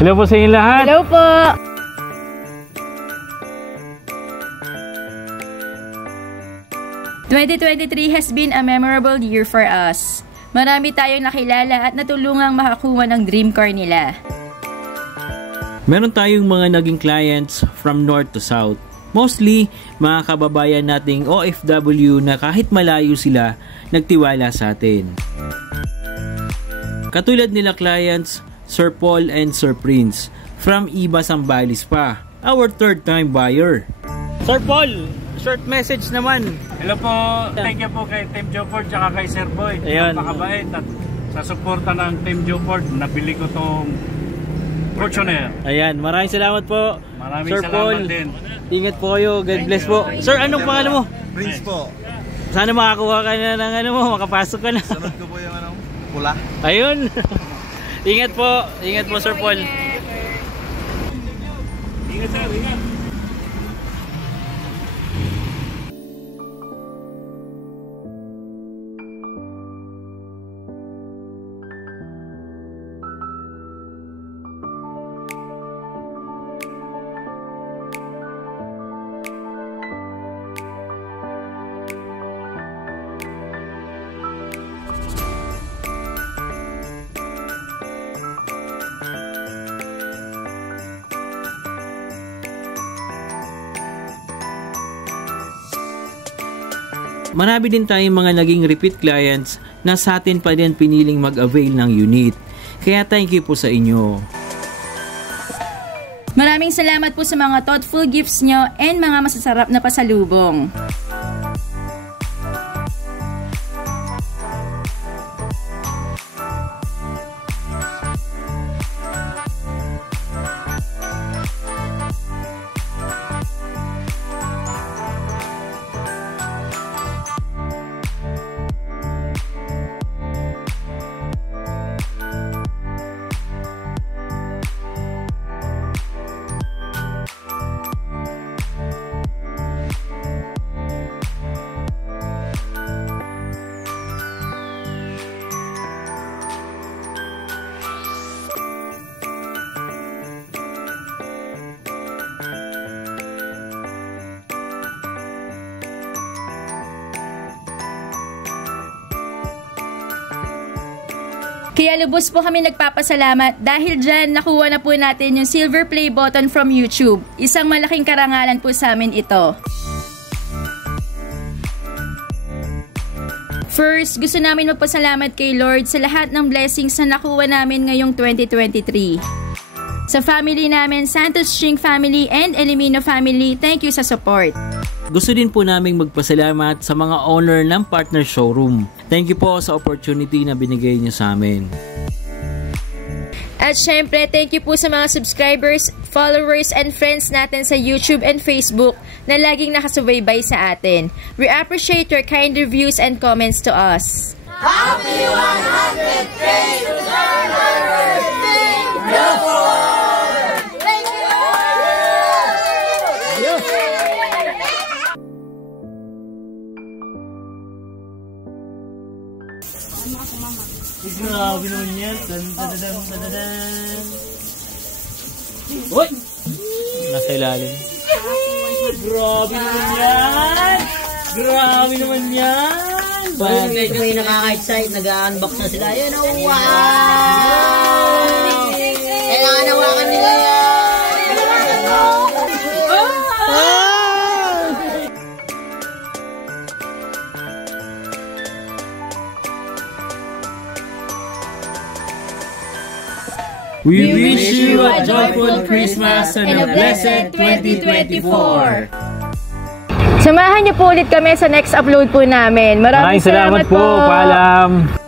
Hello po sa inyo lahat. Hello po. '23 has been a memorable year for us. Marami tayong nakilala at natulungang makakuha ng dream car nila. Meron tayong mga naging clients from north to south. Mostly, mga kababayan nating OFW na kahit malayo sila, nagtiwala sa atin. Katulad nila clients, Sir Paul and Sir Prince from Iba Zambales pa, our third time buyer. Sir Paul, short message naman. Hello po, thank you po kay Team Joford at kay Sir Boy. Ayun. Napakabait at sa suporta ng Team Joford, nabili ko tong Fortuner. Ayan, maraming salamat po. Maraming Sir salamat Paul, din. ingat po kayo. God bless po. Sir, anong pangalan mo? Prince po. Sana makakuha ka na ng ano mo, makapasok ka na. Sunod ko po yung ano, pula. Ayun. Ingat po Sir Paul. Ingat sir, ingat. Marami din tayong mga naging repeat clients na sa atin pa din piniling mag-avail ng unit. Kaya thank you po sa inyo. Maraming salamat po sa mga thoughtful gifts nyo and mga masasarap na pasalubong. Kaya lubos po kami nagpapasalamat dahil dyan nakuha na po natin yung silver play button from YouTube. Isang malaking karangalan po sa amin ito. First, gusto namin magpasalamat kay Lord sa lahat ng blessings na nakuha namin ngayong 2023. Sa family namin, Santos Ching family and Elimino family, thank you sa support. Gusto din po naming magpasalamat sa mga owner ng partner showroom. Thank you po sa opportunity na binigay niyo sa amin. At syempre, thank you po sa mga subscribers, followers, and friends natin sa YouTube and Facebook na laging nakasubaybay sa atin. We appreciate your kind reviews and comments to us. Happy 100th day to the Grabe naman yan. Tadadam. Uy! Nasa ilalim. Grabe naman yan! Grabe naman yan! Ito po yung nakaka-excite. Nag-unbox na sila. Ayan, oh, wow! Eh, nawakan nila yan! We wish you a joyful Christmas and a blessed 2024. Samahan niyo po ulit kami sa next upload po namin. Maraming salamat po. Paalam.